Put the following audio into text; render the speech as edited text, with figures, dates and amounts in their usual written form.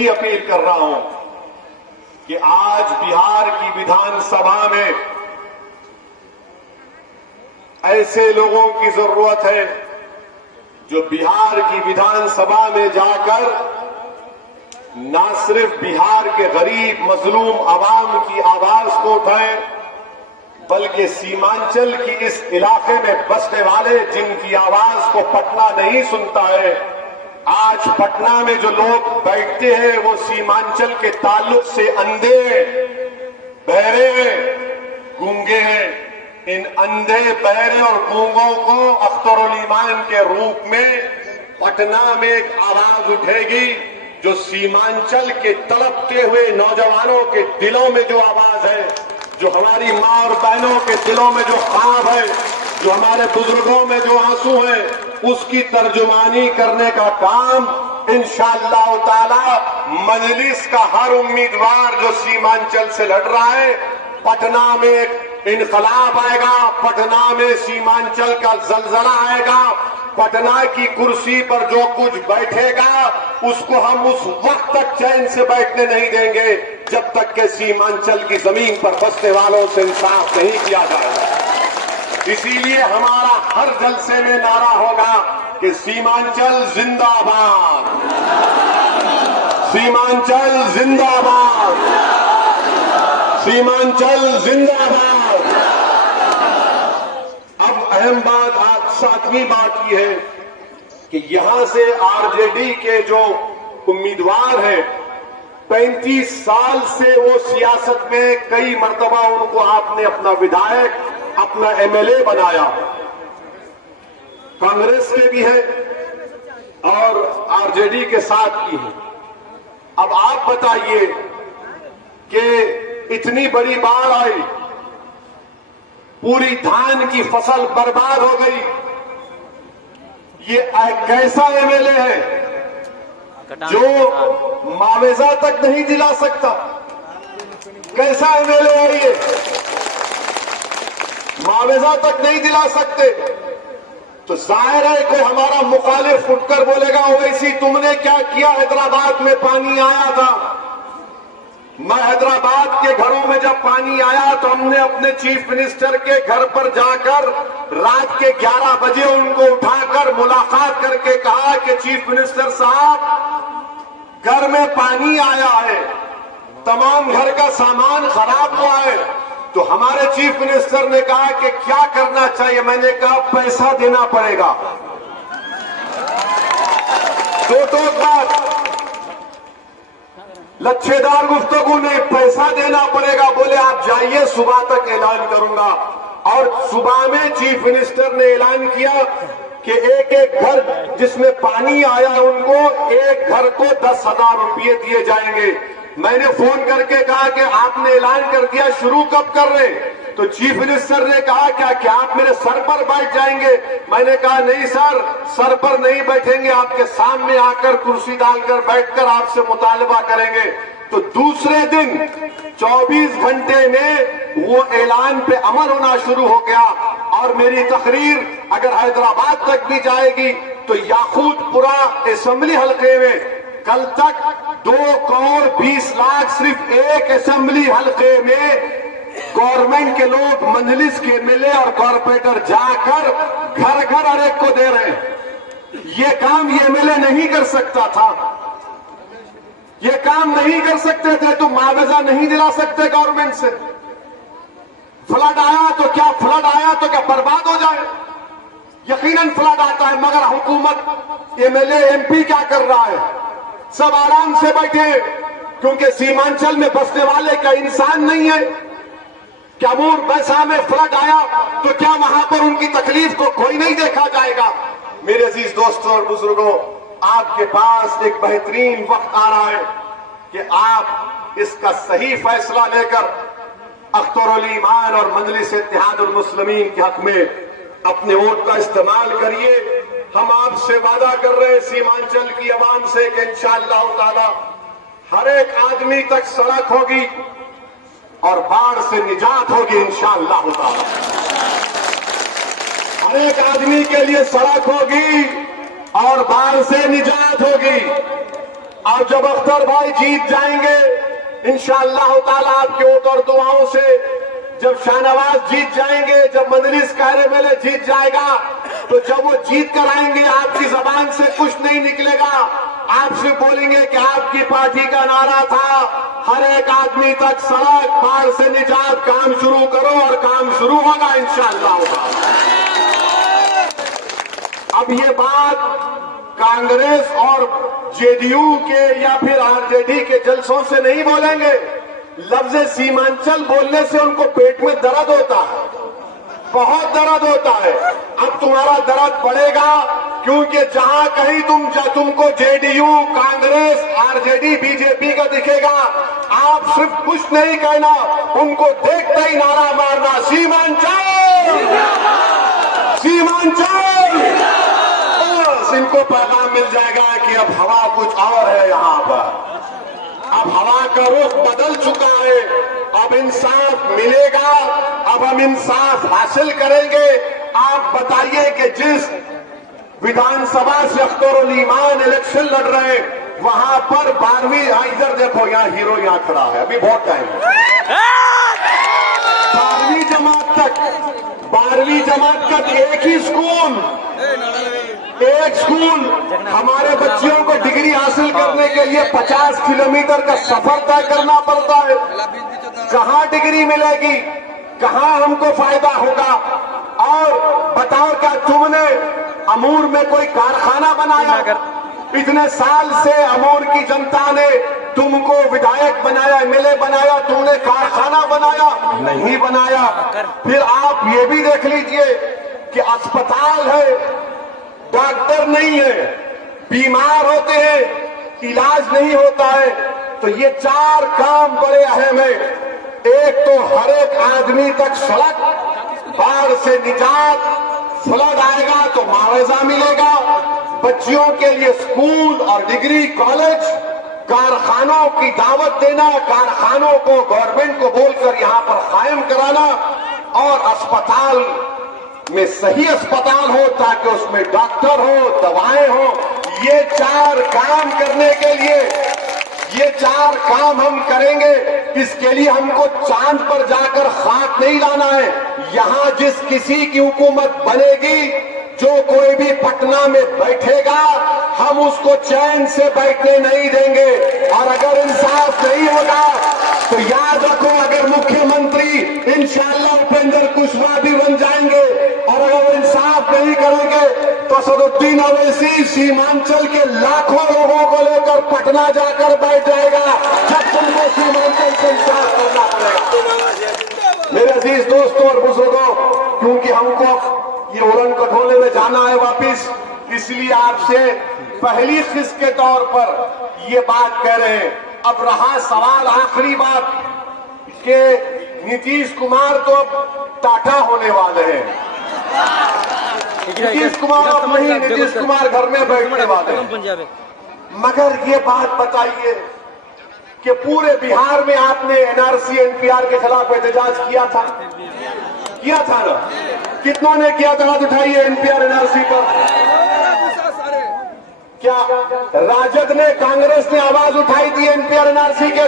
ही appeal कर रहा हूं कि आज बिहार की विधानसभा में ऐसे लोगों की जरूरत है जो बिहार की विधानसभा में जाकर न सिर्फ बिहार के गरीब मजलूम आवाम की आवाज को उठाएं, बल्कि सीमांचल की इस इलाके में बसने वाले जिनकी आवाज को पटना नहीं सुनता है, आज पटना में जो लोग बैठते हैं वो सीमांचल के ताल्लुक से अंधे, बहरे, गूंगे हैं। इन अंधे, बहरे और गूंगों को अख्तरुल ईमान के रूप में पटना में एक आवाज उठेगी जो सीमांचल के तड़पते हुए नौजवानों के दिलों में जो आवाज है, जो हमारी मां और बहनों के दिलों में जो ख्वाब है, जो हमारे बुजुर्गों में जो आंसू है, उसकी तर्जुमानी करने का काम इंशाअल्लाह ताला मजलिस का हर उम्मीदवार जो सीमांचल से लड़ रहा है, पटना में एक इनकलाब आएगा, पटना में सीमांचल का जलजला आएगा, पटना की कुर्सी पर जो कुछ बैठेगा उसको हम उस वक्त तक चैन से बैठने नहीं देंगे जब तक के सीमांचल की जमीन पर बसने वालों से इंसाफ नहीं किया जाएगा। इसीलिए हमारा हर जलसे में नारा होगा कि सीमांचल जिंदाबाद, सीमांचल जिंदाबाद, सीमांचल जिंदाबाद। अब अहम बात, आज 7वीं बात यह है कि यहां से आरजेडी के जो उम्मीदवार हैं, 35 साल से वो सियासत में कई मर्तबा उनको आपने अपना विधायक, अपना एमएलए बनाया, कांग्रेस के भी हैं और आरजेडी के साथ भी हैं। अब आप बताइए कि इतनी बड़ी बाढ़ आई, पूरी धान की फसल बर्बाद हो गई, ये कैसा एमएलए है जो मुआवजा तक नहीं दिला सकता? कैसा एमएलए है ये? मुआवजा तक नहीं दिला सकते तो जाहिर है कोई हमारा मुखालिफ उठकर बोलेगा ओवैसी तुमने क्या किया, हैदराबाद में पानी आया था। मैं हैदराबाद के घरों में जब पानी आया तो हमने अपने चीफ मिनिस्टर के घर पर जाकर रात के 11 बजे उनको उठाकर मुलाकात करके कहा कि चीफ मिनिस्टर साहब घर में पानी आया है, तमाम घर का सामान खराब हुआ है। तो हमारे चीफ मिनिस्टर ने कहा कि क्या करना चाहिए? मैंने कहा पैसा देना पड़ेगा। दो बात, लच्छेदार गुफ्तगू नहीं, पैसा देना पड़ेगा। बोले आप जाइए, सुबह तक ऐलान करूंगा। और सुबह में चीफ मिनिस्टर ने ऐलान किया कि एक एक घर जिसमें पानी आया उनको एक घर को 10,000 रुपये दिए जाएंगे। मैंने फोन करके कहा कि आपने ऐलान कर दिया, शुरू कब कर रहे? तो चीफ मिनिस्टर ने कहा क्या आप मेरे सर पर बैठ जाएंगे? मैंने कहा नहीं सर, सर पर नहीं बैठेंगे, आपके सामने आकर कुर्सी डालकर बैठकर आपसे मुतालबा करेंगे। तो दूसरे दिन 24 घंटे में वो ऐलान पे अमल होना शुरू हो गया। और मेरी तकरीर अगर हैदराबाद तक भी जाएगी तो याकूतपुरा असेंबली हल्के में कल तक 2 करोड़ 20 लाख सिर्फ एक असेंबली हल्के में गवर्नमेंट के लोग, मजलिस के एमएलए और कॉर्पोरेटर जाकर घर घर हर एक को दे रहे हैं। ये काम ये एमएलए नहीं कर सकता था, ये काम नहीं कर सकते थे तो मुआवजा नहीं दिला सकते गवर्नमेंट से। फ्लड आया तो क्या बर्बाद हो जाए? यकीनन फ्लड आता है, मगर हुकूमत, एमएलए, एमपी क्या कर रहा है? सब आराम से बैठे, क्योंकि सीमांचल में बसने वाले क्या इंसान नहीं है? क्या मूर बैसा में फ्लड आया तो क्या वहां पर उनकी तकलीफ को कोई नहीं देखा जाएगा? मेरे अजीज दोस्तों और बुजुर्गों, आपके पास एक बेहतरीन वक्त आ रहा है कि आप इसका सही फैसला लेकर अख्तरुल ईमान और मजलिस इत्तेहादुल मुस्लिमीन के हक में अपने वोट का इस्तेमाल करिए। हम आपसे वादा कर रहे हैं सीमांचल की आवाम से कि इंशाअल्लाह ताला हर एक आदमी तक सड़क होगी और बाढ़ से निजात होगी इंशाअल्लाह ताला। हर एक आदमी के लिए सड़क होगी और बाढ़ से निजात होगी। और जब अख्तर भाई जीत जाएंगे इंशाअल्लाह ताला आपके वोट और दुआओं से, जब शाहनवाज जीत जाएंगे, जब मजलिस कायरे मेले जीत जाएगा, तो जब वो जीत कर आएंगे आपकी जबान से कुछ नहीं निकलेगा। आपसे बोलेंगे कि आपकी पार्टी का नारा था हर एक आदमी तक सड़क, बाढ़ से निजात, काम शुरू करो, और काम शुरू होगा इंशाअल्लाह। अब ये बात कांग्रेस और जेडीयू के या फिर आरजेडी के जलसों से नहीं बोलेंगे। लफ्ज सीमांचल बोलने से उनको पेट में दर्द होता है, बहुत दर्द होता है। अब तुम्हारा दर्द बढ़ेगा, क्योंकि जहां कहीं तुमको जेडीयू, कांग्रेस, आरजेडी, बीजेपी का दिखेगा, आप सिर्फ कुछ नहीं कहना, उनको देखते ही नारा मारना, सीमांचल सीमांचल। इनको पैगाम मिल जाएगा कि अब हवा कुछ और है यहाँ पर, अब हवा का रुख बदल चुका है, अब इंसाफ मिलेगा, अब हम इंसाफ हासिल करेंगे। आप बताइए कि जिस विधानसभा से अख्तरुल ईमान इलेक्शन लड़ रहे हैं, वहां पर 12वीं, इधर देखो, यहाँ हीरो यहाँ खड़ा है, अभी बहुत टाइम है। 12वीं जमात तक एक ही स्कूल, एक स्कूल, हमारे बच्चियों को डिग्री हासिल करने के लिए 50 किलोमीटर का सफर तय करना पड़ता है। कहाँ डिग्री मिलेगी, कहाँ हमको फायदा होगा? और बताओ, क्या तुमने अमूर में कोई कारखाना बनाया? इतने साल से अमूर की जनता ने तुमको विधायक बनाया, एमएलए बनाया, तुमने कारखाना बनाया? नहीं बनाया। फिर आप ये भी देख लीजिए कि अस्पताल है, डॉक्टर नहीं है, बीमार होते हैं, इलाज नहीं होता है। तो ये 4 काम बड़े अहम है। एक तो हर एक आदमी तक सड़क, बाढ़ से निजात, फ्लड आएगा तो मुआवजा मिलेगा, बच्चियों के लिए स्कूल और डिग्री कॉलेज, कारखानों की दावत देना, कारखानों को गवर्नमेंट को बोलकर यहाँ पर कायम कराना, और अस्पताल में सही अस्पताल हो ताकि उसमें डॉक्टर हो, दवाएं हो। ये 4 काम करने के लिए, ये 4 काम हम करेंगे। इसके लिए हमको चांद पर जाकर खाक नहीं लाना है। यहाँ जिस किसी की हुकूमत बनेगी, जो कोई भी पटना में बैठेगा, हम उसको चैन से बैठने नहीं देंगे। और अगर इंसाफ नहीं होगा तो याद रखो, अगर मुख्यमंत्री इंशाअल्लाह उपेंद्र कुशवाहा भी बन जाएंगे, और अगर इंसाफ नहीं करेंगे तो असदुद्दीन अवैसी सीमांचल के लाखों लोगों को लेकर पटना जाकर बैठ जाएगा, जब तुमको सीमांचल से इंसाफ करना पड़ेगा। मेरे अजीज दोस्तों और बुजुर्गों, क्योंकि हमको ये उड़न कठोले में जाना है वापिस, इसलिए आपसे पहली किस्त के तौर पर ये बात कह रहे हैं। अब रहा सवाल आखिरी बात के नीतीश कुमार तो अब टाटा होने वाले हैं। नीतीश कुमार अब नहीं, नीतीश कुमार घर में बैठने वाले हैं। मगर ये बात बताइए कि पूरे बिहार में आपने एनआरसी एनपीआर के खिलाफ एहतजाज किया था ना? कितनों ने किया था? हाथ उठाइए एनपीआर एनआरसी पर। क्या राजद ने, कांग्रेस ने आवाज उठाई थी एनपीआर एनआरसी के